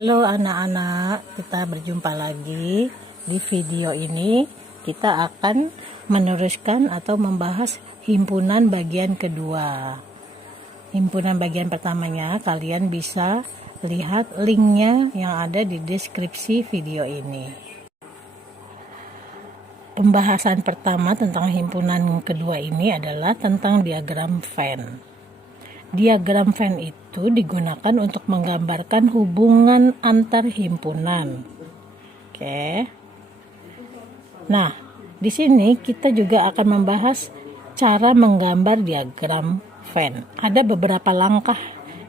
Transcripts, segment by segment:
Halo anak-anak, kita berjumpa lagi. Di video ini kita akan meneruskan atau membahas himpunan bagian kedua. Himpunan bagian pertamanya kalian bisa lihat linknya yang ada di deskripsi video ini. Pembahasan pertama tentang himpunan kedua ini adalah tentang diagram Venn. Diagram Venn itu digunakan untuk menggambarkan hubungan antar himpunan. Oke. Nah, di sini kita juga akan membahas cara menggambar diagram Venn. Ada beberapa langkah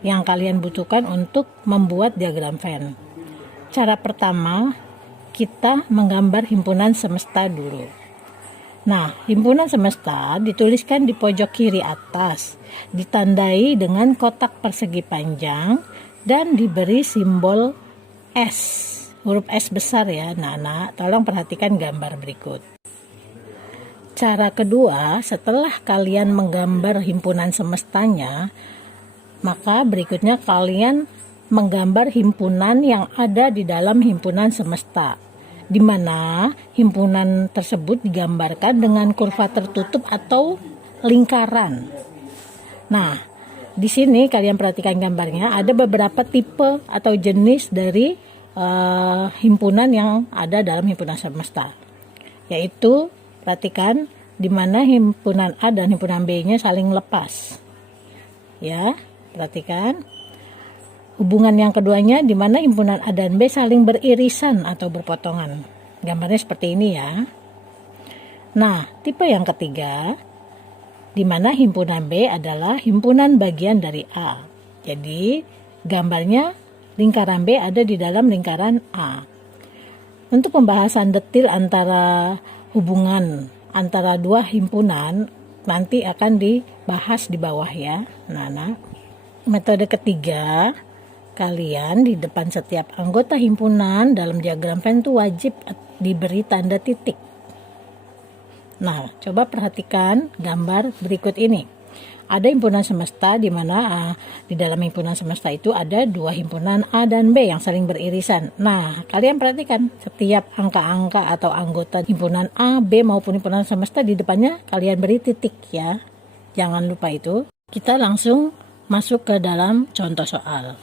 yang kalian butuhkan untuk membuat diagram Venn. Cara pertama, kita menggambar himpunan semesta dulu. Nah, himpunan semesta dituliskan di pojok kiri atas, ditandai dengan kotak persegi panjang dan diberi simbol S, huruf S besar ya. Nah, tolong perhatikan gambar berikut. Cara kedua, setelah kalian menggambar himpunan semestanya, maka berikutnya kalian menggambar himpunan yang ada di dalam himpunan semesta, di mana himpunan tersebut digambarkan dengan kurva tertutup atau lingkaran. Nah, di sini kalian perhatikan gambarnya, ada beberapa tipe atau jenis dari himpunan yang ada dalam himpunan semesta. Yaitu, perhatikan di mana himpunan A dan himpunan B-nya saling lepas. Ya, perhatikan. Hubungan yang keduanya di mana himpunan A dan B saling beririsan atau berpotongan. Gambarnya seperti ini ya. Nah, tipe yang ketiga di mana himpunan B adalah himpunan bagian dari A. Jadi, gambarnya lingkaran B ada di dalam lingkaran A. Untuk pembahasan detail antara hubungan antara dua himpunan nanti akan dibahas di bawah ya. Nah, metode ketiga, kalian di depan setiap anggota himpunan dalam diagram Venn itu wajib diberi tanda titik. Nah, coba perhatikan gambar berikut ini. Ada himpunan semesta di mana di dalam himpunan semesta itu ada dua himpunan A dan B yang saling beririsan. Nah, kalian perhatikan setiap angka-angka atau anggota himpunan A, B maupun himpunan semesta di depannya kalian beri titik ya. Jangan lupa itu. Kita langsung masuk ke dalam contoh soal.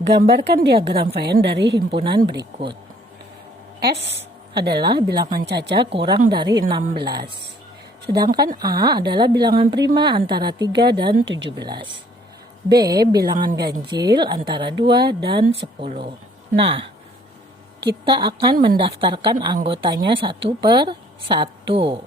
Gambarkan diagram Venn dari himpunan berikut. S adalah bilangan caca kurang dari 16. Sedangkan A adalah bilangan prima antara 3 dan 17. B bilangan ganjil antara 2 dan 10. Nah, kita akan mendaftarkan anggotanya satu per satu.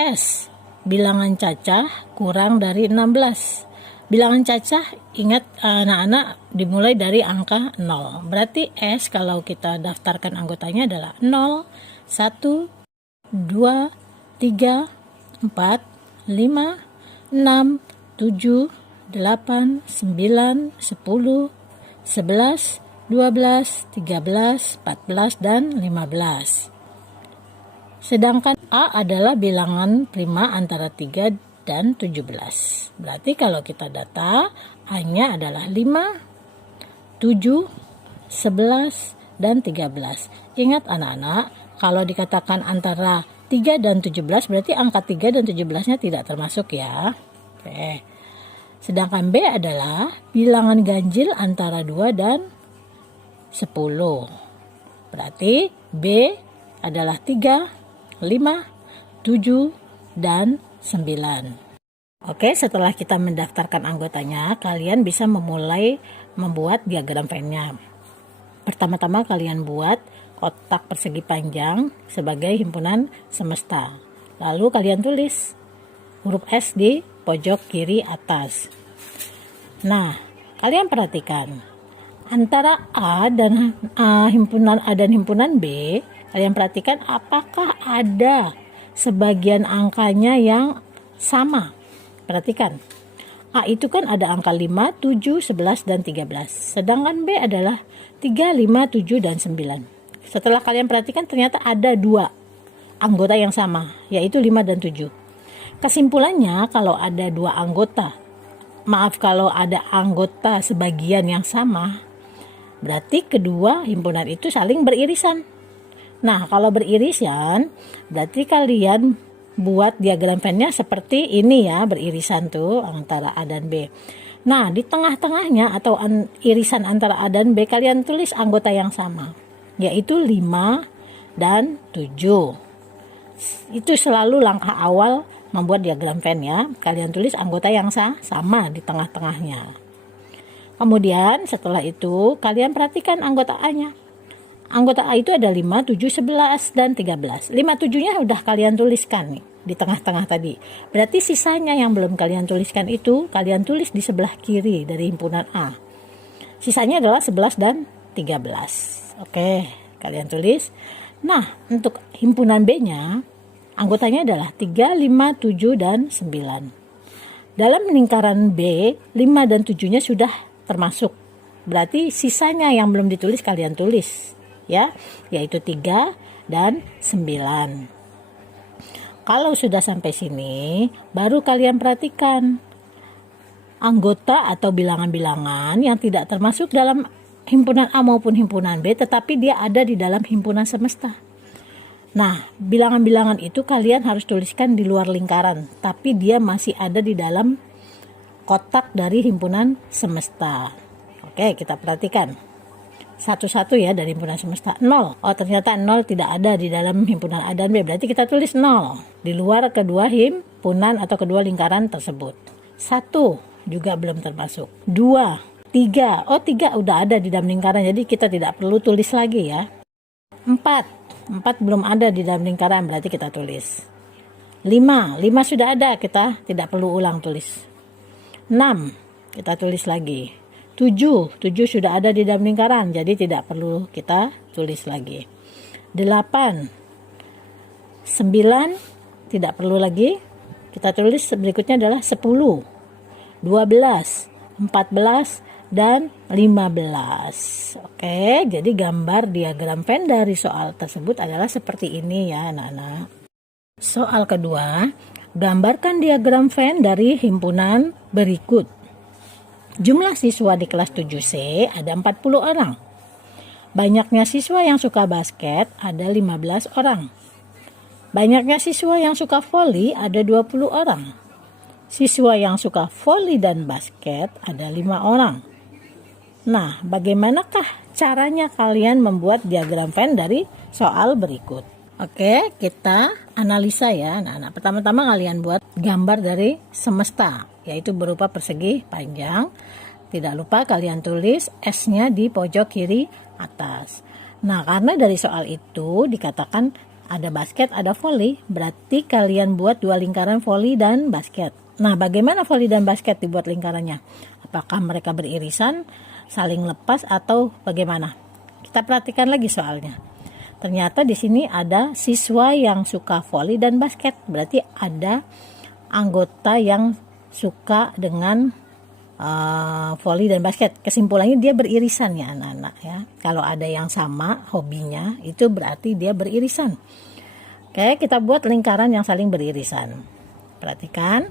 S bilangan cacah kurang dari 16. Bilangan cacah, ingat anak-anak, dimulai dari angka 0. Berarti S kalau kita daftarkan anggotanya adalah 0, 1, 2, 3, 4, 5, 6, 7, 8, 9, 10, 11, 12, 13, 14, dan 15. Sedangkan A adalah bilangan prima antara 3 dan 17. Berarti kalau kita data A-nya adalah 5, 7, 11, dan 13. Ingat anak-anak, kalau dikatakan antara 3 dan 17 berarti angka 3 dan 17-nya tidak termasuk ya. Oke. Sedangkan B adalah bilangan ganjil antara 2 dan 10. Berarti B adalah 3, 5, 7, dan 9. Oke, setelah kita mendaftarkan anggotanya, kalian bisa memulai membuat diagram Venn-nya. Pertama-tama kalian buat kotak persegi panjang sebagai himpunan semesta. Lalu kalian tulis huruf S di pojok kiri atas. Nah, kalian perhatikan antara A dan himpunan A dan himpunan B, kalian perhatikan apakah ada sebagian angkanya yang sama. Perhatikan, A itu kan ada angka 5, 7, 11, dan 13. Sedangkan B adalah 3, 5, 7, dan 9. Setelah kalian perhatikan ternyata ada dua anggota yang sama, yaitu 5 dan 7. Kesimpulannya kalau ada dua anggota, kalau ada anggota sebagian yang sama, Berarti kedua himpunan itu saling beririsan. Nah, kalau beririsan, berarti kalian buat diagram Venn-nya seperti ini ya, beririsan tuh antara A dan B. Nah, di tengah-tengahnya atau irisan antara A dan B, kalian tulis anggota yang sama, yaitu 5 dan 7. Itu selalu langkah awal membuat diagram Venn ya. Kalian tulis anggota yang sama di tengah-tengahnya. Kemudian setelah itu, kalian perhatikan anggota A-nya. Anggota A itu ada 5, 7, 11, dan 13. 5, 7-nya udah kalian tuliskan nih, di tengah-tengah tadi. Berarti sisanya yang belum kalian tuliskan itu, kalian tulis di sebelah kiri dari himpunan A. Sisanya adalah 11 dan 13. Oke, kalian tulis. Nah, untuk himpunan B-nya, anggotanya adalah 3, 5, 7, dan 9. Dalam lingkaran B, 5 dan 7-nya sudah termasuk. Berarti sisanya yang belum ditulis kalian tulis. Ya, yaitu 3 dan 9. Kalau sudah sampai sini, baru kalian perhatikan anggota atau bilangan-bilangan yang tidak termasuk dalam himpunan A maupun himpunan B, tetapi dia ada di dalam himpunan semesta. Nah, bilangan-bilangan itu kalian harus tuliskan di luar lingkaran, tapi dia masih ada di dalam kotak dari himpunan semesta. Oke, kita perhatikan satu-satu ya dari himpunan semesta. 0. Oh, ternyata 0 tidak ada di dalam himpunan A dan B. Berarti kita tulis 0 di luar kedua himpunan atau kedua lingkaran tersebut. 1 juga belum termasuk. 2, 3. Oh, 3 udah ada di dalam lingkaran, jadi kita tidak perlu tulis lagi ya. 4 belum ada di dalam lingkaran, berarti kita tulis. 5 sudah ada, kita tidak perlu ulang tulis. 6 kita tulis lagi. 7 sudah ada di dalam lingkaran, jadi tidak perlu kita tulis lagi. 8, 9 tidak perlu lagi. Kita tulis berikutnya adalah 10, 12, 14, dan 15. Oke, jadi gambar diagram Venn dari soal tersebut adalah seperti ini ya anak-anak. Soal kedua, gambarkan diagram Venn dari himpunan berikut. Jumlah siswa di kelas 7C ada 40 orang. Banyaknya siswa yang suka basket ada 15 orang. Banyaknya siswa yang suka voli ada 20 orang. Siswa yang suka voli dan basket ada 5 orang. Nah, bagaimanakah caranya kalian membuat diagram Venn dari soal berikut? Oke, kita analisa ya. Nah, pertama-tama kalian buat gambar dari semesta, yaitu berupa persegi panjang. Tidak lupa kalian tulis S-nya di pojok kiri atas. Nah, karena dari soal itu dikatakan ada basket, ada voli, berarti kalian buat dua lingkaran voli dan basket. Nah, bagaimana voli dan basket dibuat lingkarannya? Apakah mereka beririsan, saling lepas, atau bagaimana? Kita perhatikan lagi soalnya. Ternyata di sini ada siswa yang suka voli dan basket. Berarti ada anggota yang suka dengan voli dan basket. Kesimpulannya dia beririsan ya anak-anak ya. Kalau ada yang sama hobinya, itu berarti dia beririsan. Oke, kita buat lingkaran yang saling beririsan. Perhatikan.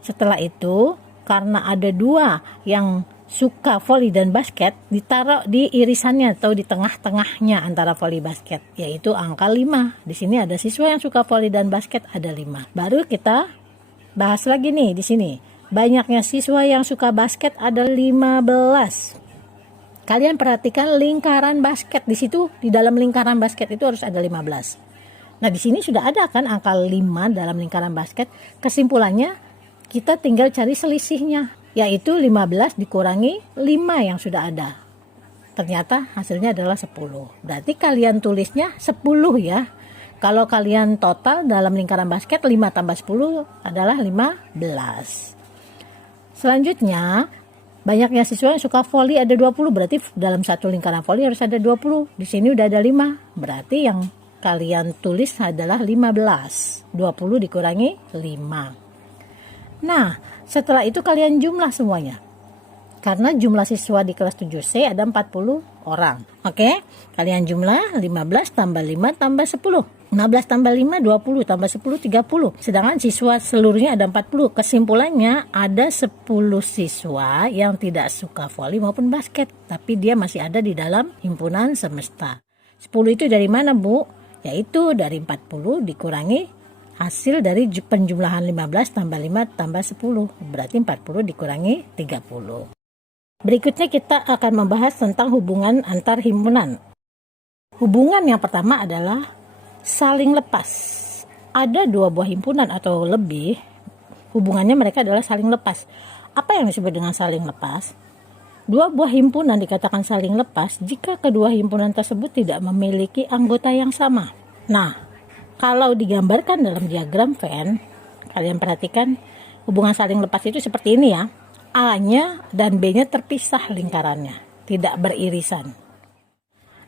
Setelah itu, karena ada dua yang suka voli dan basket, ditaruh di irisannya atau di tengah-tengahnya antara voli basket, yaitu angka 5. Di sini ada siswa yang suka voli dan basket, ada 5. Baru kita bahas lagi nih di sini. Banyaknya siswa yang suka basket ada 15. Kalian perhatikan lingkaran basket di situ, di dalam lingkaran basket itu harus ada 15. Nah, di sini sudah ada kan angka 5 dalam lingkaran basket. Kesimpulannya kita tinggal cari selisihnya, yaitu 15 dikurangi 5 yang sudah ada. Ternyata hasilnya adalah 10. Berarti kalian tulisnya 10 ya. Kalau kalian total dalam lingkaran basket 5 tambah 10 adalah 15. Selanjutnya, banyaknya siswa yang suka voli ada 20. Berarti dalam satu lingkaran voli harus ada 20. Di sini udah ada 5. Berarti yang kalian tulis adalah 15. 20 dikurangi 5. Nah, setelah itu kalian jumlah semuanya. Karena jumlah siswa di kelas 7C ada 40 orang. Oke, kalian jumlah 15 tambah 5 tambah 10. 15 tambah 5, 20, tambah 10, 30. Sedangkan siswa seluruhnya ada 40. Kesimpulannya ada 10 siswa yang tidak suka voli maupun basket. Tapi dia masih ada di dalam himpunan semesta. 10 itu dari mana, Bu? Yaitu dari 40 dikurangi hasil dari penjumlahan 15 tambah 5 tambah 10. Berarti 40 dikurangi 30. Berikutnya kita akan membahas tentang hubungan antar himpunan. Hubungan yang pertama adalah saling lepas. Ada 2 buah himpunan atau lebih, hubungannya mereka adalah saling lepas. Apa yang disebut dengan saling lepas? 2 buah himpunan dikatakan saling lepas jika kedua himpunan tersebut tidak memiliki anggota yang sama. Nah, kalau digambarkan dalam diagram Venn, kalian perhatikan hubungan saling lepas itu seperti ini ya. A-nya dan B-nya terpisah lingkarannya, tidak beririsan.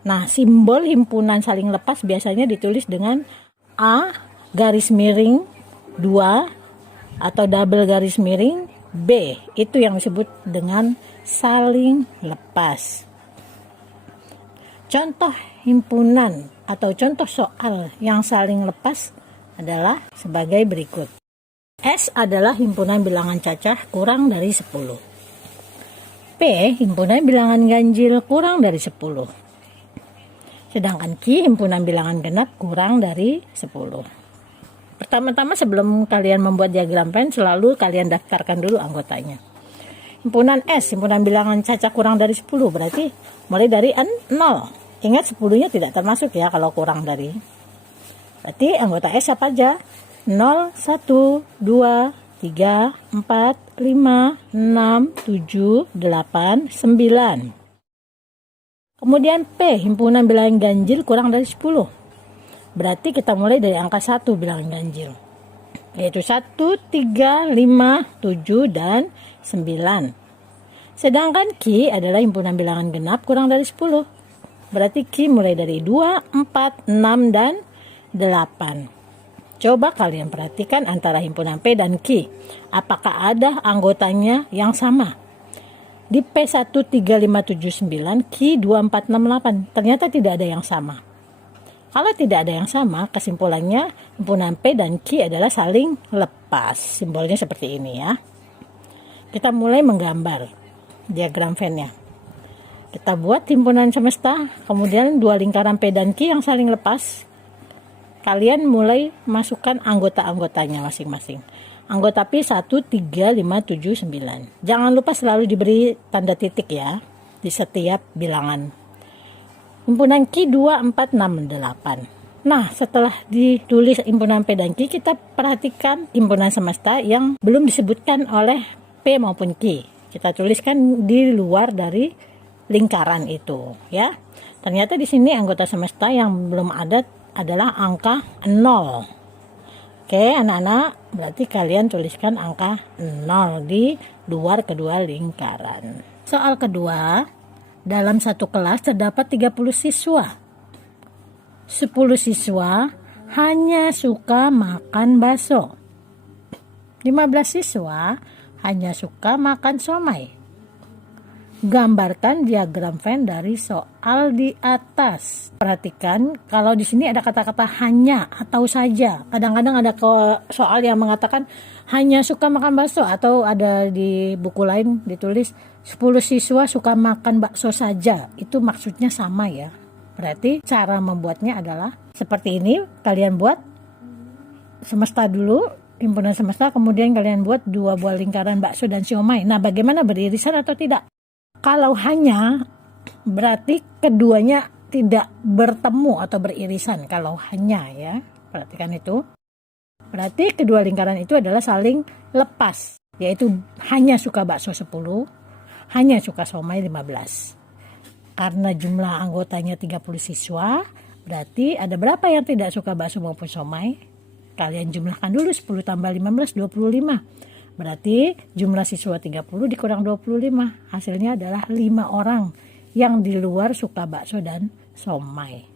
Nah, simbol himpunan saling lepas biasanya ditulis dengan A garis miring 2 atau double garis miring B. Itu yang disebut dengan saling lepas. Contoh himpunan atau contoh soal yang saling lepas adalah sebagai berikut. S adalah himpunan bilangan cacah kurang dari 10. P himpunan bilangan ganjil kurang dari 10. Sedangkan Q himpunan bilangan genap kurang dari 10. Pertama-tama sebelum kalian membuat diagram Venn, selalu kalian daftarkan dulu anggotanya. Himpunan S, himpunan bilangan cacah kurang dari 10, berarti mulai dari 0. Ingat 10-nya tidak termasuk ya kalau kurang dari. Berarti anggota S apa aja? 0, 1, 2, 3, 4, 5, 6, 7, 8, 9. Kemudian P, himpunan bilangan ganjil kurang dari 10. Berarti kita mulai dari angka 1 bilangan ganjil. Yaitu 1, 3, 5, 7, dan 9. Sedangkan Q adalah himpunan bilangan genap kurang dari 10. Berarti Q mulai dari 2, 4, 6, dan 8. Coba kalian perhatikan antara himpunan P dan Q. Apakah ada anggotanya yang sama? Di P13579, Q2468 ternyata tidak ada yang sama. Kalau tidak ada yang sama, kesimpulannya himpunan P dan Q adalah saling lepas. Simbolnya seperti ini ya. Kita mulai menggambar diagram Venn-nya. Kita buat himpunan semesta, kemudian 2 lingkaran P dan Q yang saling lepas. Kalian mulai masukkan anggota-anggotanya masing-masing. Anggota P 1, 3, 5, 7, 9. Jangan lupa selalu diberi tanda titik ya di setiap bilangan. Himpunan Q 2, 4, 6, 8. Nah, setelah ditulis himpunan P dan Q, kita perhatikan himpunan semesta yang belum disebutkan oleh P maupun Q. Kita tuliskan di luar dari lingkaran itu ya. Ternyata di sini anggota semesta yang belum ada adalah angka 0. Oke anak-anak, berarti kalian tuliskan angka 0 di luar kedua lingkaran. Soal kedua, dalam satu kelas terdapat 30 siswa. 10 siswa hanya suka makan bakso. 15 siswa hanya suka makan somai. Gambarkan diagram Venn dari soal di atas. Perhatikan kalau di sini ada kata-kata hanya atau saja. Kadang-kadang ada soal yang mengatakan hanya suka makan bakso, atau ada di buku lain ditulis 10 siswa suka makan bakso saja. Itu maksudnya sama ya. Berarti cara membuatnya adalah seperti ini. Kalian buat semesta dulu, himpunan semesta, kemudian kalian buat 2 buah lingkaran bakso dan siomay. Nah, bagaimana beririsan atau tidak? Kalau hanya, berarti keduanya tidak bertemu atau beririsan. Kalau hanya ya, perhatikan itu. Berarti kedua lingkaran itu adalah saling lepas. Yaitu hanya suka bakso 10, hanya suka somai 15. Karena jumlah anggotanya 30 siswa, berarti ada berapa yang tidak suka bakso maupun somai? Kalian jumlahkan dulu, 10 tambah 15, 25. Berarti jumlah siswa 30 dikurang 25. Hasilnya adalah 5 orang yang di luar suka bakso dan somai.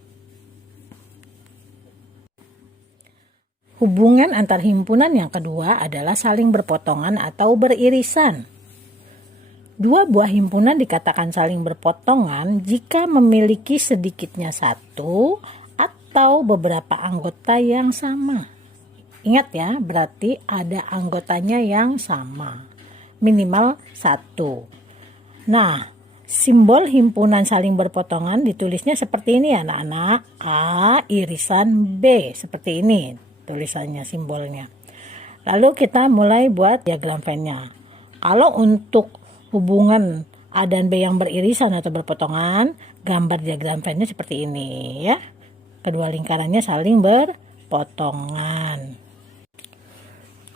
Hubungan antar himpunan yang kedua adalah saling berpotongan atau beririsan. 2 buah himpunan dikatakan saling berpotongan jika memiliki sedikitnya 1 atau beberapa anggota yang sama. Ingat ya, berarti ada anggotanya yang sama, minimal 1. Nah, simbol himpunan saling berpotongan ditulisnya seperti ini ya anak-anak. A irisan B, seperti ini tulisannya, simbolnya. Lalu kita mulai buat diagram Venn-nya. Kalau untuk hubungan A dan B yang beririsan atau berpotongan, gambar diagram Venn-nya seperti ini ya. Kedua lingkarannya saling berpotongan.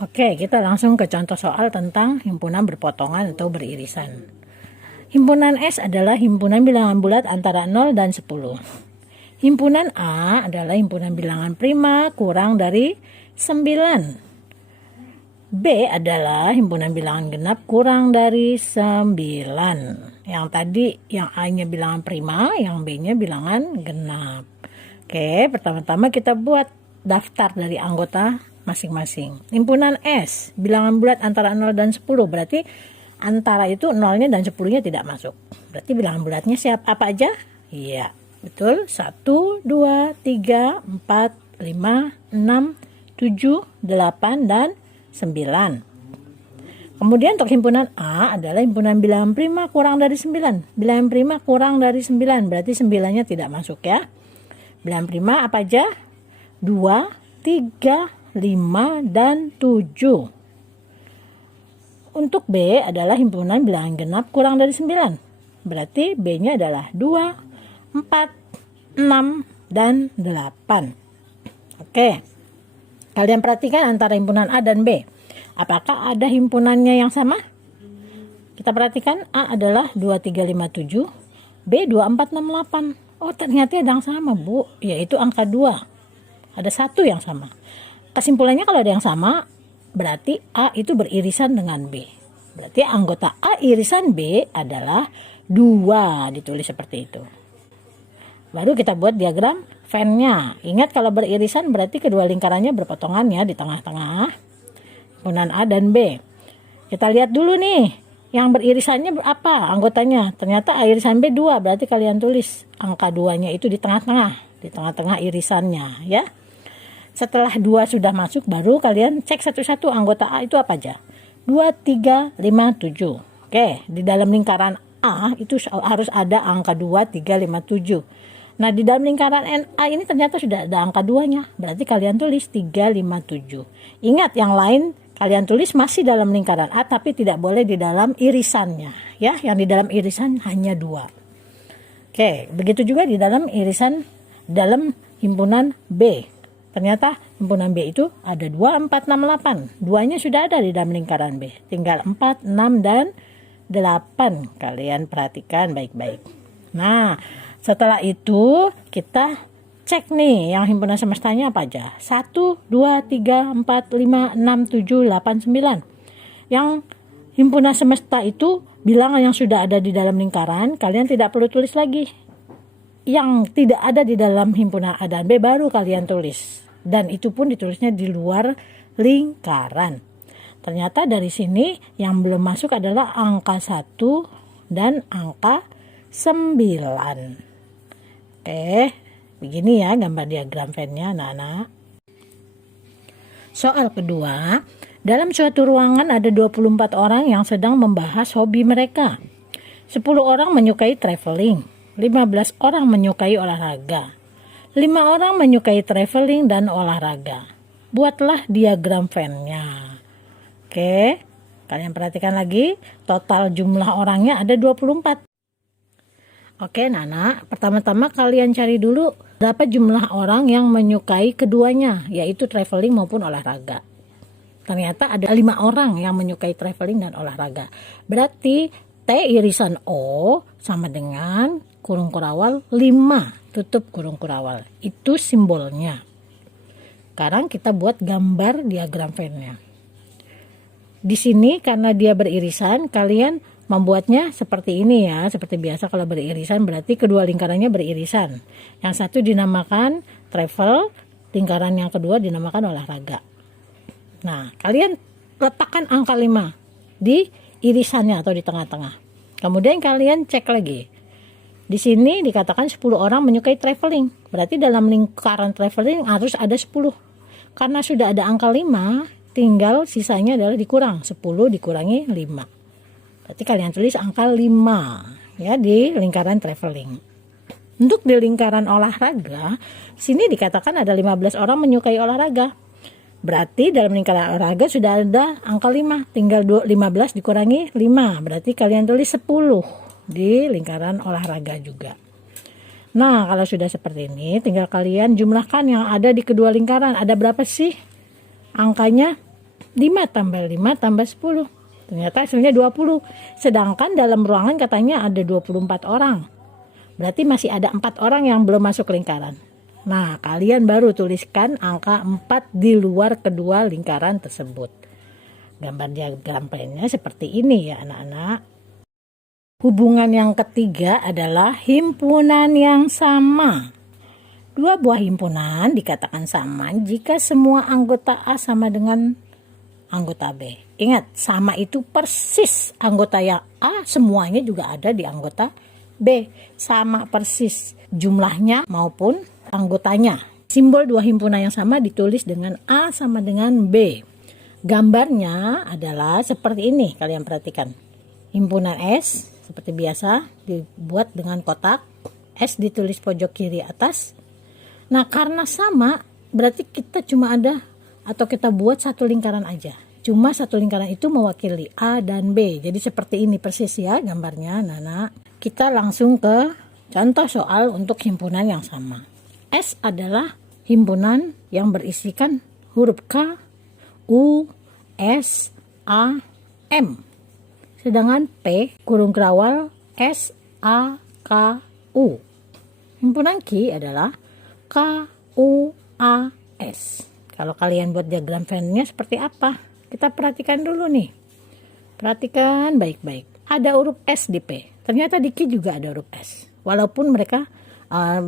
Oke, kita langsung ke contoh soal tentang himpunan berpotongan atau beririsan. Himpunan S adalah himpunan bilangan bulat antara 0 dan 10. Himpunan A adalah himpunan bilangan prima kurang dari 9. B adalah himpunan bilangan genap kurang dari 9. Yang tadi yang A-nya bilangan prima, yang B-nya bilangan genap. Oke, pertama-tama kita buat daftar dari anggota masing-masing. Himpunan S, bilangan bulat antara 0 dan 10, berarti antara itu 0-nya dan 10-nya tidak masuk. Berarti bilangan bulatnya siapa apa aja? Iya, betul. 1, 2, 3, 4, 5, 6, 7, 8, dan 9. Kemudian untuk himpunan A adalah himpunan bilangan prima kurang dari 9. Bilangan prima kurang dari 9, berarti 9-nya tidak masuk ya. Bilangan prima apa aja? 2, 3, 5, dan 7. Untuk B adalah himpunan bilangan genap kurang dari 9. Berarti B-nya adalah 2, 4, 6, dan 8. Oke. Kalian perhatikan antara himpunan A dan B. Apakah ada himpunannya yang sama? Kita perhatikan A adalah 2, 3, 5, 7. B 2, 4, 6, 8. Oh, ternyata ada yang sama, Bu. Yaitu angka 2. Ada satu yang sama. Kesimpulannya kalau ada yang sama, berarti A itu beririsan dengan B. Berarti anggota A irisan B adalah 2, ditulis seperti itu. Baru kita buat diagram Venn-nya. Ingat kalau beririsan berarti kedua lingkarannya berpotongan ya di tengah-tengah. Himpunan A dan B. Kita lihat dulu nih, yang beririsannya apa anggotanya. Ternyata A irisan B 2, berarti kalian tulis angka 2-nya itu di tengah-tengah irisannya ya. Setelah 2 sudah masuk, baru kalian cek satu-satu anggota A itu apa aja. 2, 3, 5, 7. Oke, di dalam lingkaran A itu harus ada angka 2, 3, 5, 7. Nah, di dalam lingkaran A ini ternyata sudah ada angka 2-nya. Berarti kalian tulis 3, 5, 7. Ingat, yang lain kalian tulis masih dalam lingkaran A, tapi tidak boleh di dalam irisannya. Ya, yang di dalam irisan hanya 2. Oke, begitu juga di dalam irisan dalam himpunan B. Ternyata himpunan B itu ada 2, 4, 6, 8. 2-nya sudah ada di dalam lingkaran B. Tinggal 4, 6, dan 8. Kalian perhatikan baik-baik. Nah, setelah itu kita cek nih yang himpunan semestanya apa aja. 1, 2, 3, 4, 5, 6, 7, 8, 9. Yang himpunan semesta itu bilangan yang sudah ada di dalam lingkaran, kalian tidak perlu tulis lagi. Yang tidak ada di dalam himpunan A dan B baru kalian tulis. Dan itu pun ditulisnya di luar lingkaran. Ternyata dari sini yang belum masuk adalah angka 1 dan angka 9. Oke, begini ya gambar diagram Venn-nya anak-anak. Soal kedua, dalam suatu ruangan ada 24 orang yang sedang membahas hobi mereka. 10 orang menyukai traveling, 15 orang menyukai olahraga, 5 orang menyukai traveling dan olahraga. Buatlah diagram Venn-nya. Oke, kalian perhatikan lagi, total jumlah orangnya ada 24. Oke, Nana, pertama-tama kalian cari dulu berapa jumlah orang yang menyukai keduanya, yaitu traveling maupun olahraga. Ternyata ada 5 orang yang menyukai traveling dan olahraga. Berarti T irisan O sama dengan kurung kurawal 5, tutup kurung kurawal. Itu simbolnya. Sekarang kita buat gambar diagram Venn-nya. Di sini karena dia beririsan, kalian membuatnya seperti ini ya, seperti biasa kalau beririsan berarti kedua lingkarannya beririsan. Yang satu dinamakan travel, lingkaran yang kedua dinamakan olahraga. Nah, kalian letakkan angka 5 di irisannya atau di tengah-tengah. Kemudian kalian cek lagi. Di sini dikatakan 10 orang menyukai traveling. Berarti dalam lingkaran traveling harus ada 10. Karena sudah ada angka 5, tinggal sisanya adalah dikurang. 10 dikurangi 5. Berarti kalian tulis angka 5 ya di lingkaran traveling. Untuk di lingkaran olahraga, sini dikatakan ada 15 orang menyukai olahraga. Berarti dalam lingkaran olahraga sudah ada angka 5, tinggal 15 dikurangi 5. Berarti kalian tulis 10 di lingkaran olahraga juga. Nah, kalau sudah seperti ini, tinggal kalian jumlahkan yang ada di kedua lingkaran. Ada berapa sih angkanya? 5 tambah 5 tambah 10. Ternyata hasilnya 20. Sedangkan dalam ruangan katanya ada 24 orang. Berarti masih ada 4 orang yang belum masuk lingkaran. Nah, kalian baru tuliskan angka 4 di luar kedua lingkaran tersebut. Gambar diagram plannya seperti ini ya anak-anak. Hubungan yang ketiga adalah himpunan yang sama. Dua buah himpunan dikatakan sama jika semua anggota A sama dengan anggota B. Ingat, sama itu persis anggota yang A semuanya juga ada di anggota B. Sama persis jumlahnya maupun anggotanya. Simbol dua himpunan yang sama ditulis dengan A sama dengan B. Gambarnya adalah seperti ini, kalian perhatikan. Himpunan S seperti biasa dibuat dengan kotak, S ditulis pojok kiri atas. Nah, karena sama berarti kita cuma ada atau kita buat satu lingkaran aja. Cuma satu lingkaran itu mewakili A dan B. Jadi seperti ini persis ya gambarnya, Nana. Kita langsung ke contoh soal untuk himpunan yang sama. S adalah himpunan yang berisikan huruf K, U, S, A, M. Sedangkan P kurung kerawal S, A, K, U. Himpunan Q adalah K, U, A, S. Kalau kalian buat diagram Venn-nya seperti apa? Kita perhatikan dulu nih. Perhatikan baik-baik. Ada huruf S di P. Ternyata di Q juga ada huruf S. Walaupun mereka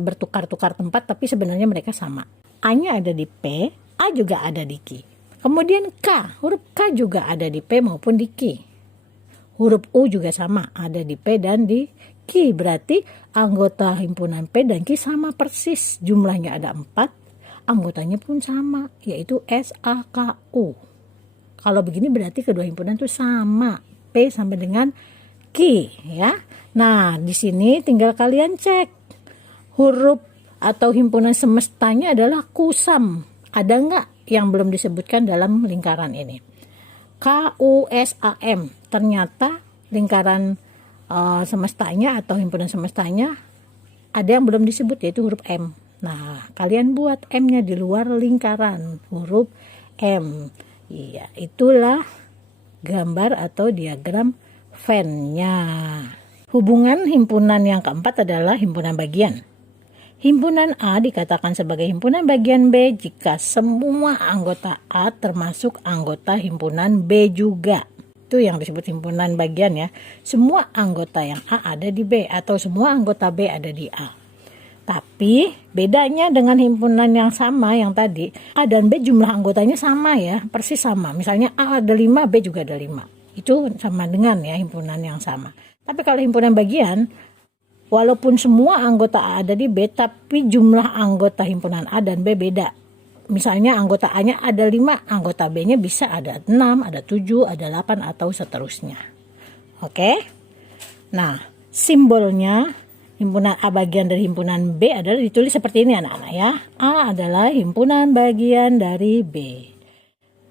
bertukar-tukar tempat, tapi sebenarnya mereka sama. A-nya ada di P, A juga ada di Q. Kemudian K, huruf K juga ada di P maupun di Q. Huruf U juga sama, ada di P dan di Q. Berarti anggota himpunan P dan Q sama persis. Jumlahnya ada 4, anggotanya pun sama, yaitu S, A, K, U. Kalau begini berarti kedua himpunan itu sama, P sama dengan Q ya. Nah, di sini tinggal kalian cek. Huruf atau himpunan semestanya adalah kusam. Ada nggak yang belum disebutkan dalam lingkaran ini? KUSAM, ternyata lingkaran semestanya atau himpunan semestanya ada yang belum disebut, yaitu huruf M. Nah, kalian buat M-nya di luar lingkaran, huruf M. Iya, itulah gambar atau diagram Venn-nya. Hubungan himpunan yang keempat adalah himpunan bagian. Himpunan A dikatakan sebagai himpunan bagian B jika semua anggota A termasuk anggota himpunan B juga. Itu yang disebut himpunan bagian ya. Semua anggota yang A ada di B atau semua anggota B ada di A. Tapi bedanya dengan himpunan yang sama yang tadi, A dan B jumlah anggotanya sama ya, persis sama. Misalnya A ada 5, B juga ada 5. Itu sama dengan ya himpunan yang sama. Tapi kalau himpunan bagian, walaupun semua anggota A ada di B, tapi jumlah anggota himpunan A dan B beda. Misalnya anggota A-nya ada 5, anggota B-nya bisa ada 6, ada 7, ada 8, atau seterusnya. Oke? Nah, simbolnya himpunan A bagian dari himpunan B adalah ditulis seperti ini anak-anak ya. A adalah himpunan bagian dari B.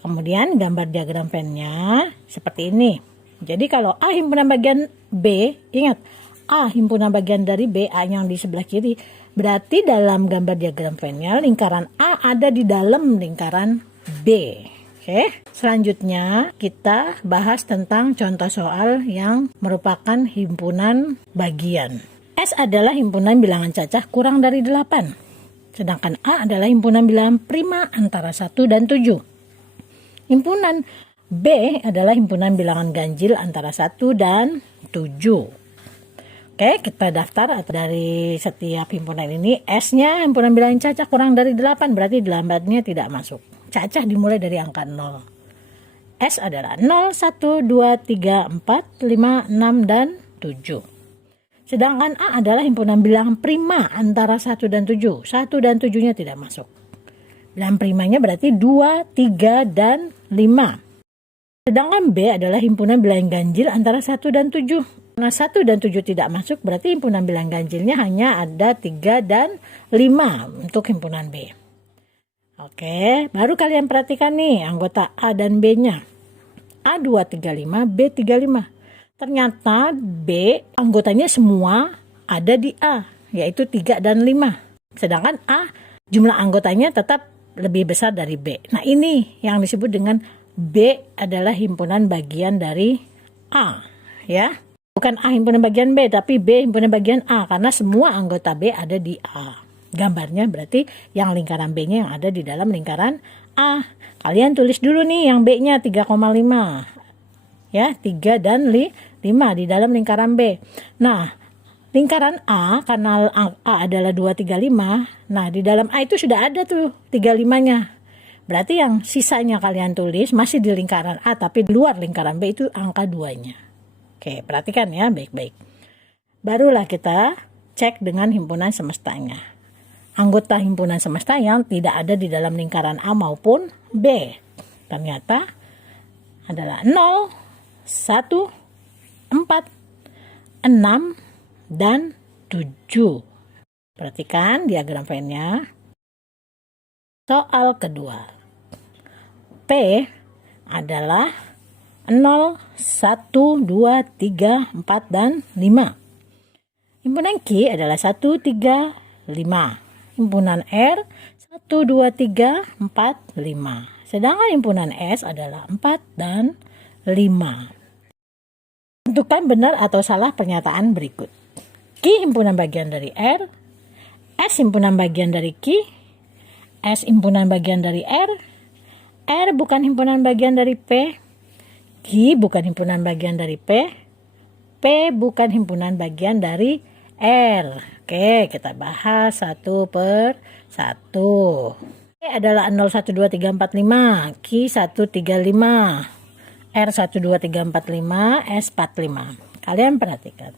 Kemudian gambar diagram Venn-nya seperti ini. Jadi kalau A himpunan bagian B, ingat A himpunan bagian dari B, A yang di sebelah kiri. Berarti dalam gambar diagram Venn-nya lingkaran A ada di dalam lingkaran B. Oke. Selanjutnya kita bahas tentang contoh soal yang merupakan himpunan bagian. S adalah himpunan bilangan cacah kurang dari 8. Sedangkan A adalah himpunan bilangan prima antara 1 dan 7. Himpunan B adalah himpunan bilangan ganjil antara 1 dan 7. Oke, kita daftar dari setiap himpunan ini. S-nya himpunan bilangan cacah kurang dari 8, berarti 8-nya tidak masuk. Cacah dimulai dari angka 0. S adalah 0, 1, 2, 3, 4, 5, 6, dan 7. Sedangkan A adalah himpunan bilangan prima antara 1 dan 7. 1 dan 7-nya tidak masuk. Bilangan primanya berarti 2, 3, dan 5. Sedangkan B adalah himpunan bilangan ganjil antara 1 dan 7. Karena 1 dan 7 tidak masuk, berarti himpunan bilangan ganjilnya hanya ada 3 dan 5 untuk himpunan B. Oke, baru kalian perhatikan nih anggota A dan B-nya. A235, B35. Ternyata B anggotanya semua ada di A, yaitu 3 dan 5. Sedangkan A jumlah anggotanya tetap lebih besar dari B. Nah, ini yang disebut dengan B adalah himpunan bagian dari A, ya. Bukan A himpunan bagian B, tapi B himpunan bagian A, karena semua anggota B ada di A. Gambarnya berarti yang lingkaran B-nya yang ada di dalam lingkaran A. Kalian tulis dulu nih yang B-nya 3,5. Ya, 3 dan 5 di dalam lingkaran B. Nah, lingkaran A, karena A adalah 2, 3, 5. Nah, di dalam A itu sudah ada tuh 35-nya. Berarti yang sisanya kalian tulis masih di lingkaran A, tapi di luar lingkaran B itu angka 2-nya. Oke, perhatikan ya baik-baik. Barulah kita cek dengan himpunan semestanya. Anggota himpunan semesta yang tidak ada di dalam lingkaran A maupun B. Ternyata adalah 0, 1, 4, 6, dan 7. Perhatikan diagram Venn-nya. Soal kedua. P adalah 0, 1, 2, 3, 4, dan 5. Himpunan Q adalah 1, 3, 5. Himpunan R 1, 2, 3, 4, 5. Sedangkan himpunan S adalah 4 dan 5. Tentukan benar atau salah pernyataan berikut. Q himpunan bagian dari R, S himpunan bagian dari Q, S himpunan bagian dari R bukan himpunan bagian dari P, Q bukan himpunan bagian dari P bukan himpunan bagian dari R. Oke, kita bahas satu per satu. P adalah 0, 1, 2, 3, 4, 5, Q 1, 3, 5, R 1, 2, 3, 4, 5, S 4, 5. Kalian perhatikan.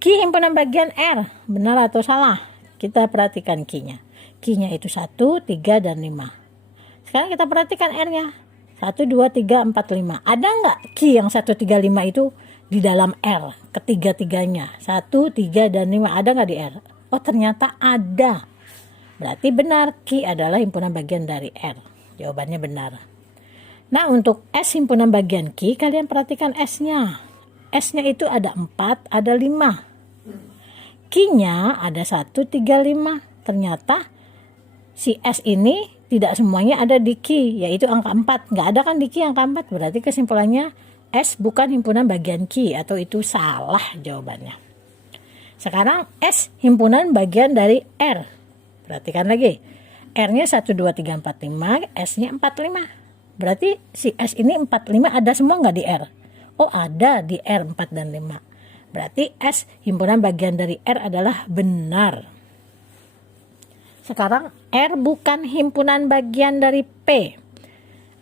Q himpunan bagian R, benar atau salah? Kita perhatikan Q-nya. Q-nya itu 1, 3, dan 5. Sekarang kita perhatikan R-nya. 1, 2, 3, 4, 5. Ada nggak Q yang 1, 3, 5 itu di dalam R? Ketiga-tiganya. 1, 3, dan 5. Ada nggak di R? Oh, ternyata ada. Berarti benar. Q adalah himpunan bagian dari R. Jawabannya benar. Nah, untuk S himpunan bagian Q, kalian perhatikan S-nya. S-nya itu ada 4, ada 5. Q-nya ada 1, 3, 5. Ternyata si S ini tidak semuanya ada di Q, yaitu angka 4. Nggak ada kan di Q angka 4. Berarti kesimpulannya S bukan himpunan bagian Q, atau itu salah jawabannya. Sekarang S himpunan bagian dari R. Perhatikan lagi. R-nya 1, 2, 3, 4, 5. S-nya 4, 5. Berarti si S ini 4, 5 ada semua nggak di R? Oh, ada di R 4 dan 5. Berarti S himpunan bagian dari R adalah benar. Sekarang R bukan himpunan bagian dari P.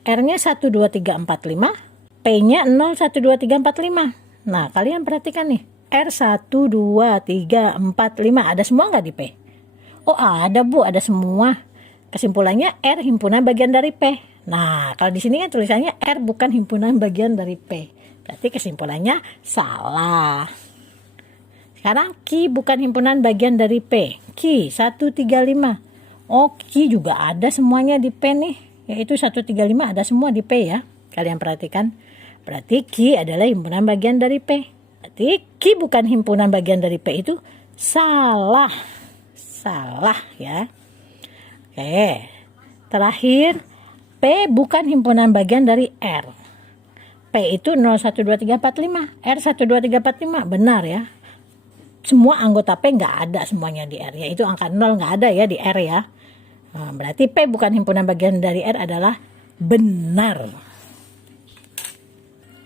R-nya 1, 2, 3, 4, 5. P-nya 0, 1, 2, 3, 4, 5. Nah, kalian perhatikan nih. R 1, 2, 3, 4, 5. Ada semua nggak di P? Oh, ada Bu, ada semua. Kesimpulannya R himpunan bagian dari P. Nah, kalau di sini kan tulisannya R bukan himpunan bagian dari P. Berarti kesimpulannya salah. Sekarang Q bukan himpunan bagian dari P. Q 1, 3, 5. Oh, Q juga ada semuanya di P nih. Yaitu 1, 3, 5 ada semua di P ya. Kalian perhatikan. Berarti Q adalah himpunan bagian dari P. Berarti Q bukan himpunan bagian dari P itu salah. Salah ya. Oke. Terakhir, P bukan himpunan bagian dari R. P itu 0, 1, 2, 3, 4, 5. R 1, 2, 3, 4, 5. Benar ya. Semua anggota P nggak ada semuanya di R. Yaitu angka 0 nggak ada ya di R ya. Nah, berarti P bukan himpunan bagian dari R adalah benar.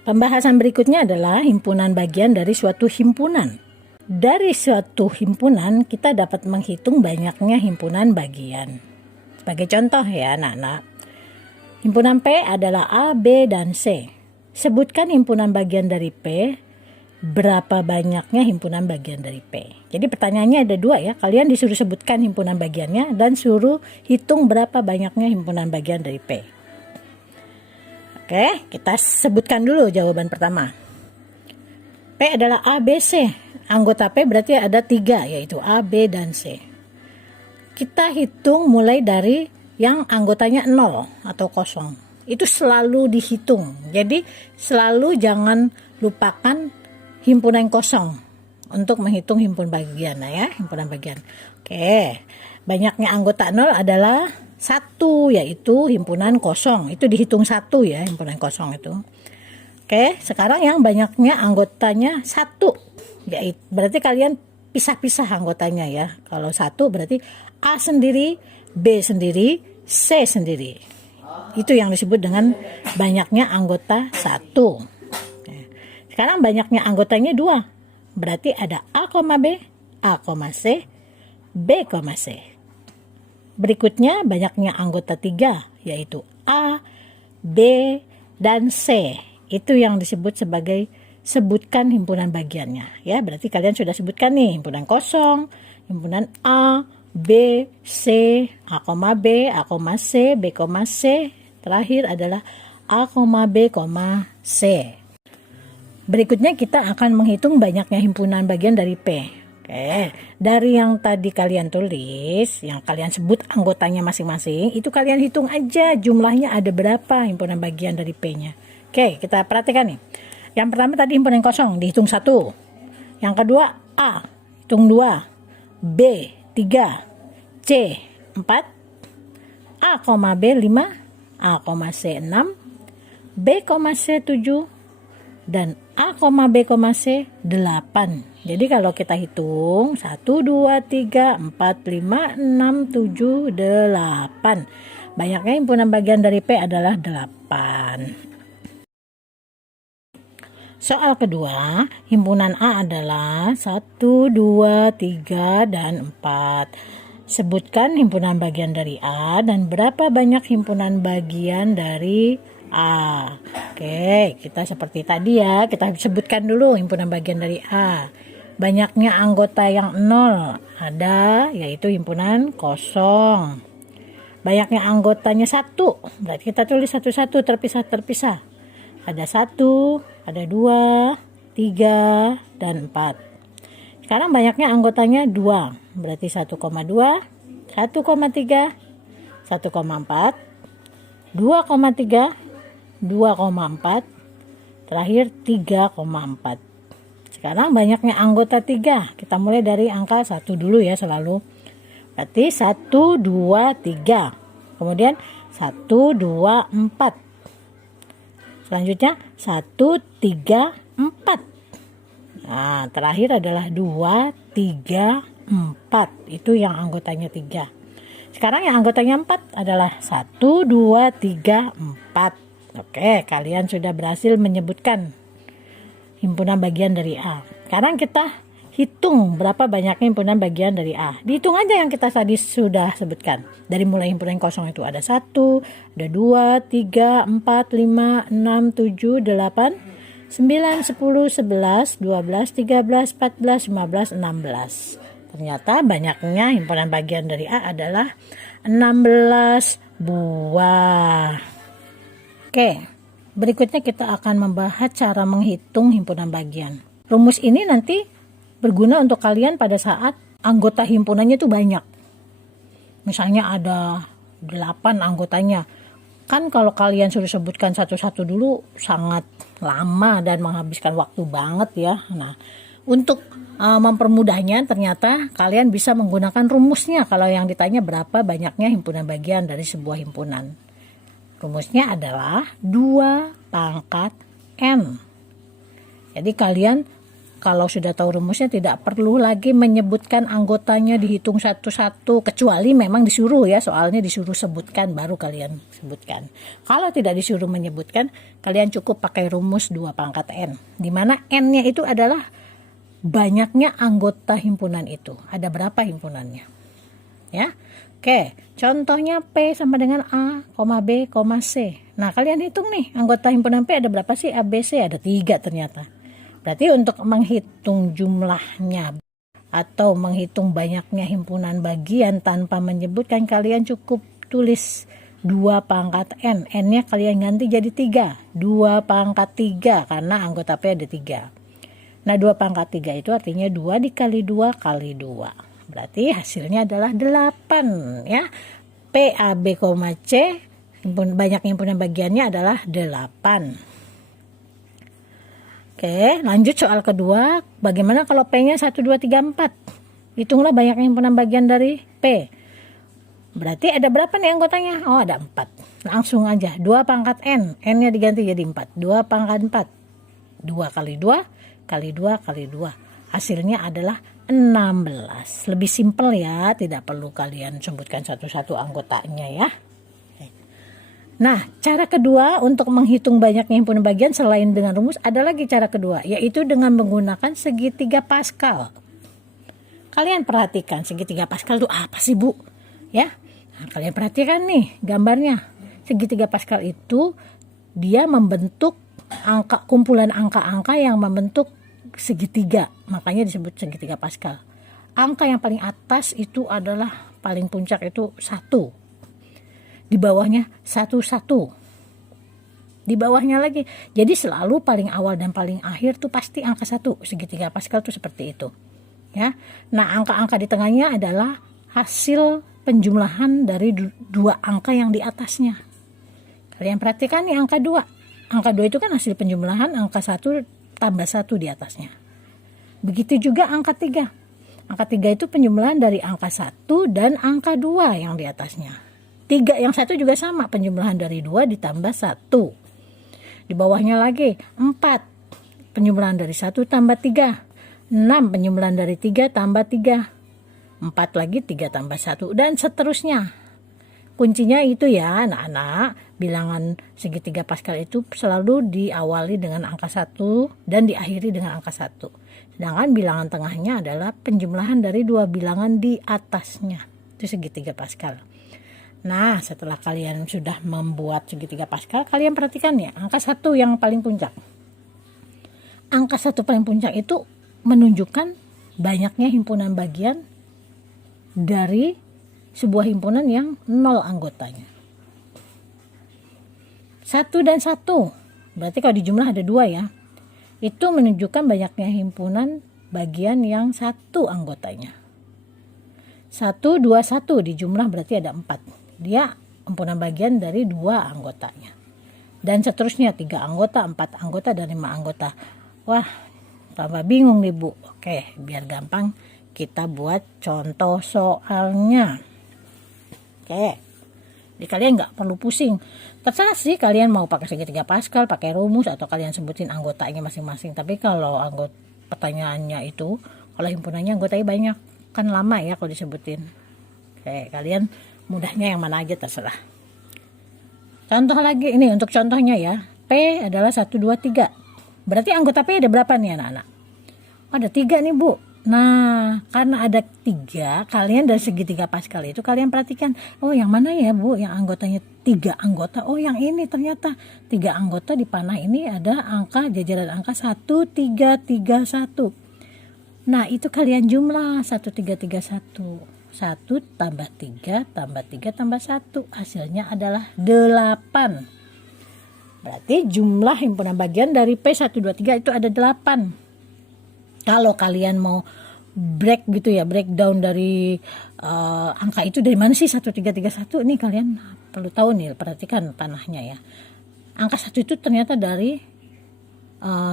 Pembahasan berikutnya adalah himpunan bagian dari suatu himpunan. Dari suatu himpunan kita dapat menghitung banyaknya himpunan bagian. Sebagai contoh ya anak-anak. Himpunan P adalah A, B, dan C. Sebutkan himpunan bagian dari P berapa banyaknya himpunan bagian dari P. Jadi pertanyaannya ada dua ya, kalian disuruh sebutkan himpunan bagiannya dan suruh hitung berapa banyaknya himpunan bagian dari P. Oke, kita sebutkan dulu jawaban pertama. P adalah A, B, C. Anggota P berarti ada 3, yaitu A, B, dan C. Kita hitung mulai dari yang anggotanya 0 atau kosong. Itu selalu dihitung. Jadi selalu jangan lupakan himpunan kosong untuk menghitung himpunan bagian. Nah ya, himpunan bagian. Oke, banyaknya anggota 0 adalah 1, yaitu himpunan kosong. Itu dihitung 1 ya, himpunan kosong itu. Oke, sekarang yang banyaknya anggotanya 1. Yaitu berarti kalian pisah-pisah anggotanya ya. Kalau 1 berarti A sendiri, B sendiri, C sendiri. Itu yang disebut dengan banyaknya anggota 1. Sekarang banyaknya anggotanya 2. Berarti ada A, B, A, C, B, C. Berikutnya banyaknya anggota 3, yaitu A, B, dan C. Itu yang disebut sebagai sebutkan himpunan bagiannya. Ya, berarti kalian sudah sebutkan nih himpunan kosong, himpunan A, B, C, A, B, A, C, B, C. Terakhir adalah A, B, C. Berikutnya kita akan menghitung banyaknya himpunan bagian dari P. Oke, dari yang tadi kalian tulis, yang kalian sebut anggotanya masing-masing, itu kalian hitung aja jumlahnya ada berapa himpunan bagian dari P-nya. Oke, kita perhatikan nih. Yang pertama tadi himpunan kosong, dihitung 1. Yang kedua A, hitung 2. B, 3. C, 4. A, B, 5. A, C, 6. B, C, 7. Dan A, B, C, 8. Jadi kalau kita hitung 1, 2, 3, 4, 5, 6, 7, 8. Banyaknya himpunan bagian dari P adalah 8. Soal kedua, himpunan A adalah 1, 2, 3, dan 4. Sebutkan himpunan bagian dari A dan berapa banyak himpunan bagian dari A. Oke, kita seperti tadi ya, kita sebutkan dulu himpunan bagian dari A. Banyaknya anggota yang 0 ada, yaitu himpunan kosong. Banyaknya anggotanya 1, berarti kita tulis satu-satu terpisah-terpisah. Ada 1, ada 2, 3, dan 4. Sekarang banyaknya anggotanya 2, berarti 1,2, 1,3, 1,4, 2,3, 2,4, terakhir 3,4. Sekarang banyaknya anggota 3, kita mulai dari angka 1 dulu ya selalu. Berarti 1, 2, 3. Kemudian 1, 2, 4. Selanjutnya 1, 3, 4. Nah, terakhir adalah 2, 3, 4. Itu yang anggotanya 3. Sekarang yang anggotanya 4 adalah 1, 2, 3, 4. Oke, kalian sudah berhasil menyebutkan himpunan bagian dari A. Sekarang kita hitung berapa banyaknya himpunan bagian dari A. Dihitung aja yang kita tadi sudah sebutkan. Dari mulai himpunan kosong itu ada 1, ada 2, 3, 4, 5, 6, 7, 8, 9, 10, 11, 12, 13, 14, 15, 16. Ternyata banyaknya himpunan bagian dari A adalah 16 buah. Oke, berikutnya kita akan membahas cara menghitung himpunan bagian. Rumus ini nanti berguna untuk kalian pada saat anggota himpunannya itu banyak. Misalnya ada 8 anggotanya. Kan kalau kalian sudah sebutkan satu-satu dulu sangat lama dan menghabiskan waktu banget ya. Nah, untuk mempermudahnya ternyata kalian bisa menggunakan rumusnya kalau yang ditanya berapa banyaknya himpunan bagian dari sebuah himpunan. Rumusnya adalah 2 pangkat N. Jadi kalian kalau sudah tahu rumusnya tidak perlu lagi menyebutkan anggotanya dihitung satu-satu, kecuali memang disuruh ya, soalnya disuruh sebutkan baru kalian sebutkan. Kalau tidak disuruh menyebutkan, kalian cukup pakai rumus 2 pangkat N, di mana N-nya itu adalah banyaknya anggota himpunan itu. Ada berapa himpunannya? Ya. Oke, contohnya P sama dengan A, B, C. Nah, kalian hitung nih, anggota himpunan P ada berapa sih? A, B, C ada 3 ternyata. Berarti untuk menghitung jumlahnya atau menghitung banyaknya himpunan bagian tanpa menyebutkan, kalian cukup tulis 2 pangkat N. N-nya kalian ganti jadi 3. 2 pangkat 3 karena anggota P ada 3. Nah 2 pangkat 3 itu artinya 2 dikali 2 kali 2. Berarti hasilnya adalah 8 ya. P, A, B, C, banyak himpunan bagiannya adalah 8. Oke, lanjut soal kedua. Bagaimana kalau P-nya 1, 2, 3, 4? Hitunglah banyak himpunan bagian dari P. Berarti ada berapa nih anggotanya? Oh, ada 4. Langsung aja. 2 pangkat N. N-nya diganti jadi 4. 2 pangkat 4. 2 kali 2 kali 2 kali 2. Hasilnya adalah 16. Lebih simpel ya. Tidak perlu kalian sebutkan satu-satu anggotanya ya. Nah, cara kedua untuk menghitung banyaknya himpunan bagian selain dengan rumus, ada lagi cara kedua, yaitu dengan menggunakan segitiga Pascal. Kalian perhatikan segitiga Pascal itu apa sih, Bu? Ya, nah, kalian perhatikan nih gambarnya. Segitiga Pascal itu dia membentuk kumpulan angka-angka yang membentuk segitiga, makanya disebut segitiga Pascal. Angka yang paling atas itu adalah paling puncak itu 1. Di bawahnya 1, 1. Di bawahnya lagi. Jadi selalu paling awal dan paling akhir tuh pasti angka 1. Segitiga Pascal tuh seperti itu. Ya. Nah, angka-angka di tengahnya adalah hasil penjumlahan dari 2 angka yang di atasnya. Kalian perhatikan nih angka 2. Angka 2 itu kan hasil penjumlahan angka 1 tambah 1 di atasnya. Begitu juga angka 3. Angka 3 itu penjumlahan dari angka 1 dan angka 2 yang di atasnya. 3 yang 1 juga sama, penjumlahan dari 2 ditambah 1. Di bawahnya lagi 4, penjumlahan dari 1 tambah 3. 6, penjumlahan dari 3 tambah 3. 4 lagi 3 tambah 1 dan seterusnya. Kuncinya itu ya anak-anak, bilangan segitiga Pascal itu selalu diawali dengan angka 1 dan diakhiri dengan angka 1. Sedangkan bilangan tengahnya adalah penjumlahan dari 2 bilangan di atasnya. Itu segitiga Pascal. Nah, setelah kalian sudah membuat segitiga Pascal, kalian perhatikan ya, angka 1 yang paling puncak. Angka 1 paling puncak itu menunjukkan banyaknya himpunan bagian dari sebuah himpunan yang 0 anggotanya. 1 dan 1, berarti kalau dijumlah ada 2 ya. Itu menunjukkan banyaknya himpunan bagian yang 1 anggotanya. 1, 2, 1 dijumlah berarti ada 4. Dia himpunan bagian dari 2 anggotanya. Dan seterusnya 3 anggota, 4 anggota, dan 5 anggota. Wah, tambah bingung nih Bu. Oke, biar gampang kita buat contoh soalnya. Oke, jadi kalian nggak perlu pusing. Terserah sih kalian mau pakai segitiga Pascal, pakai rumus, atau kalian sebutin anggotanya masing-masing. Tapi kalau pertanyaannya itu, kalau himpunannya anggotanya banyak, kan lama ya kalau disebutin. Oke, kalian mudahnya yang mana aja terserah. Contoh lagi ini untuk contohnya ya. P adalah 1, 2, 3. Berarti anggota P ada berapa nih anak-anak? Ada 3 nih Bu. Nah, karena ada 3, kalian dari segitiga Pascal itu kalian perhatikan. Oh, yang mana ya Bu? Yang anggotanya 3 anggota. Oh, yang ini ternyata 3 anggota di panah ini ada angka jajaran angka 1, 3, 3, 1. Nah, itu kalian jumlah 1, 3, 3, 1. 1 tambah 3 tambah 3 tambah 1. Hasilnya adalah 8. Berarti jumlah himpunan bagian dari P1, 2, 3 itu ada 8. Kalau kalian mau breakdown dari angka itu dari mana sih 1, 3, 3, 1. Nih kalian perlu tahu nih, perhatikan panahnya ya. Angka 1 itu ternyata dari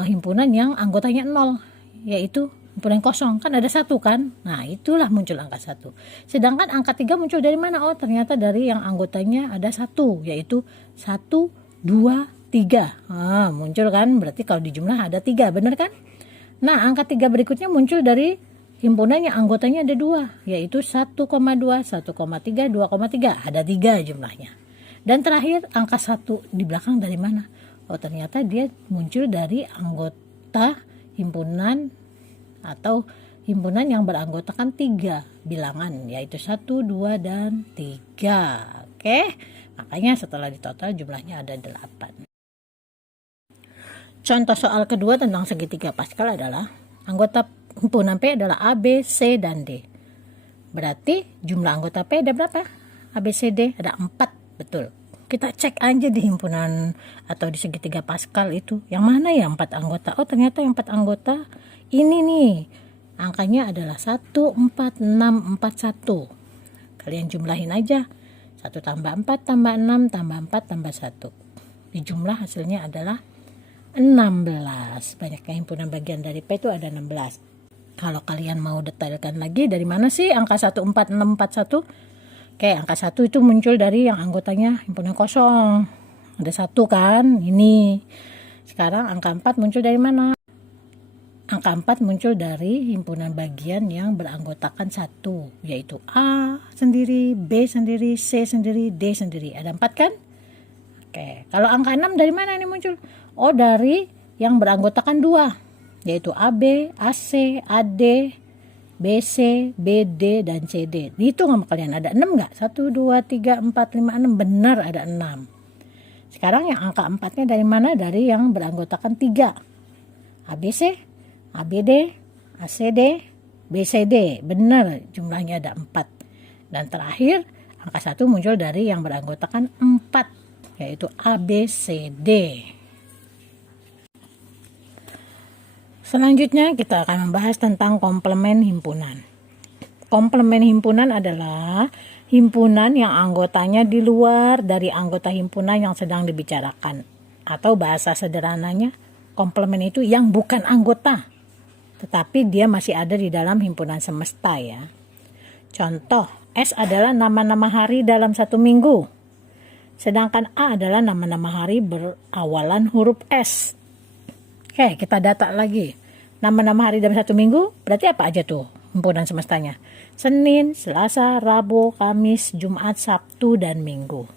himpunan yang anggotanya 0, yaitu himpunan kosong, kan ada 1 kan. Nah, itulah muncul angka 1. Sedangkan angka 3 muncul dari mana? Oh, ternyata dari yang anggotanya ada 1, yaitu 1, 2, 3. Nah, muncul kan, berarti kalau dijumlah ada 3, benar kan? Nah, angka 3 berikutnya muncul dari himpunan yang anggotanya ada 2, yaitu 1,2, 1,3, 2,3. Ada 3 jumlahnya. Dan terakhir angka 1 di belakang dari mana? Oh, ternyata dia muncul dari anggota himpunan atau himpunan yang beranggotakan 3 bilangan, yaitu 1, 2, dan 3. Oke, makanya setelah ditotal jumlahnya ada 8. Contoh soal kedua tentang segitiga Pascal adalah anggota himpunan P adalah A, B, C, dan D. Berarti jumlah anggota P ada berapa? A, B, C, D ada 4, betul. Kita cek aja di himpunan atau di segitiga Pascal itu, yang mana ya 4 anggota? Oh, ternyata yang 4 anggota ini nih. Angkanya adalah 1, 4, 6, 4, 1. Kalian jumlahin aja. 1 tambah 4 tambah 6 tambah 4 tambah 1. Dijumlah hasilnya adalah 16. Banyaknya himpunan bagian dari P itu ada 16. Kalau kalian mau detailkan lagi, dari mana sih angka 14641? Oke, angka 1 itu muncul dari yang anggotanya himpunan kosong. Ada 1 kan? Ini. Sekarang angka 4 muncul dari mana? Angka 4 muncul dari himpunan bagian yang beranggotakan 1, yaitu A sendiri, B sendiri, C sendiri, D sendiri. Ada 4 kan? Oke, kalau angka 6 dari mana ini muncul? Oh, dari yang beranggotakan 2, yaitu AB, AC, AD, BC, BD, dan CD. Dihitung sama kalian, ada 6 nggak? 1, 2, 3, 4, 5, 6. Benar, ada 6. Sekarang yang angka 4-nya dari mana? Dari yang beranggotakan 3. ABC, ABD, ACD, BCD. Benar, jumlahnya ada 4. Dan terakhir, angka 1 muncul dari yang beranggotakan 4, yaitu ABCD. Selanjutnya kita akan membahas tentang komplemen himpunan. Komplemen himpunan adalah himpunan yang anggotanya di luar dari anggota himpunan yang sedang dibicarakan. Atau bahasa sederhananya, komplemen itu yang bukan anggota, tetapi dia masih ada di dalam himpunan semesta ya. Contoh, S adalah nama-nama hari dalam 1 minggu. Sedangkan A adalah nama-nama hari berawalan huruf S. Oke, kita data lagi. Nama-nama hari dalam 1 minggu, berarti apa aja tuh himpunan semestanya? Senin, Selasa, Rabu, Kamis, Jumat, Sabtu, dan Minggu.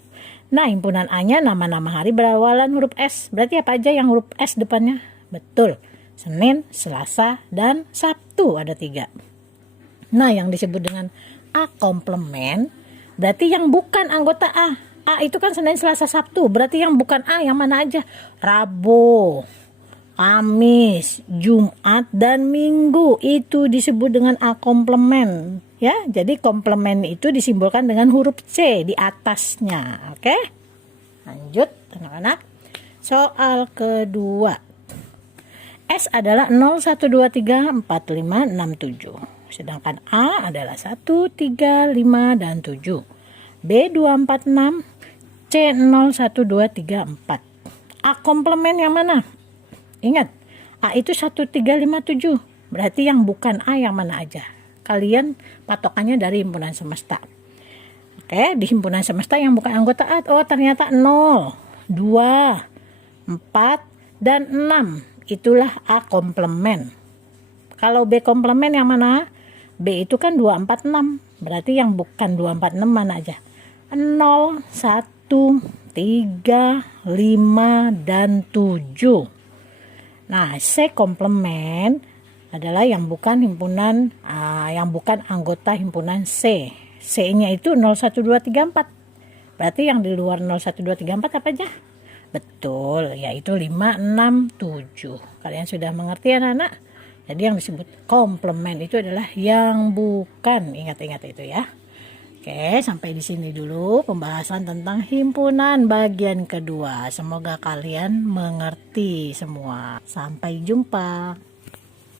Nah, himpunan A-nya nama-nama hari berawalan huruf S. Berarti apa aja yang huruf S depannya? Betul. Senin, Selasa, dan Sabtu ada 3. Nah, yang disebut dengan A komplemen, berarti yang bukan anggota A. A itu kan Senin, Selasa, Sabtu. Berarti yang bukan A yang mana aja? Rabu, Kamis, Jumat, dan Minggu. Itu disebut dengan A komplemen. Ya, jadi komplemen itu disimbolkan dengan huruf C di atasnya. Oke? Lanjut, anak-anak. Soal kedua. S adalah 0, 1, 2, 3, 4, 5, 6, 7. Sedangkan A adalah 1, 3, 5, dan 7. B 2, 4, 6. C 0, 1, 2, 3, 4. A komplemen yang mana? Ingat, A itu 1, 3, 5, 7. Berarti yang bukan A yang mana aja? Kalian patokannya dari himpunan semesta. Oke, di himpunan semesta yang bukan anggota A, oh ternyata 0, 2, 4, dan 6. Itulah A komplemen. Kalau B komplemen yang mana? B itu kan 2, 4, 6. Berarti yang bukan 2, 4, 6 mana aja? 0, 1, 3, 5, dan 7. Nah, C komplemen adalah yang bukan himpunan, yang bukan anggota himpunan C. C-nya itu 0, 1, 2, 3, 4. Berarti yang di luar 0, 1, 2, 3, 4 apa aja? Betul, yaitu 5, 6, 7. Kalian sudah mengerti anak-anak? Jadi yang disebut komplemen itu adalah yang bukan. Ingat-ingat itu ya. Oke, sampai di sini dulu pembahasan tentang himpunan bagian kedua. Semoga kalian mengerti semua. Sampai jumpa.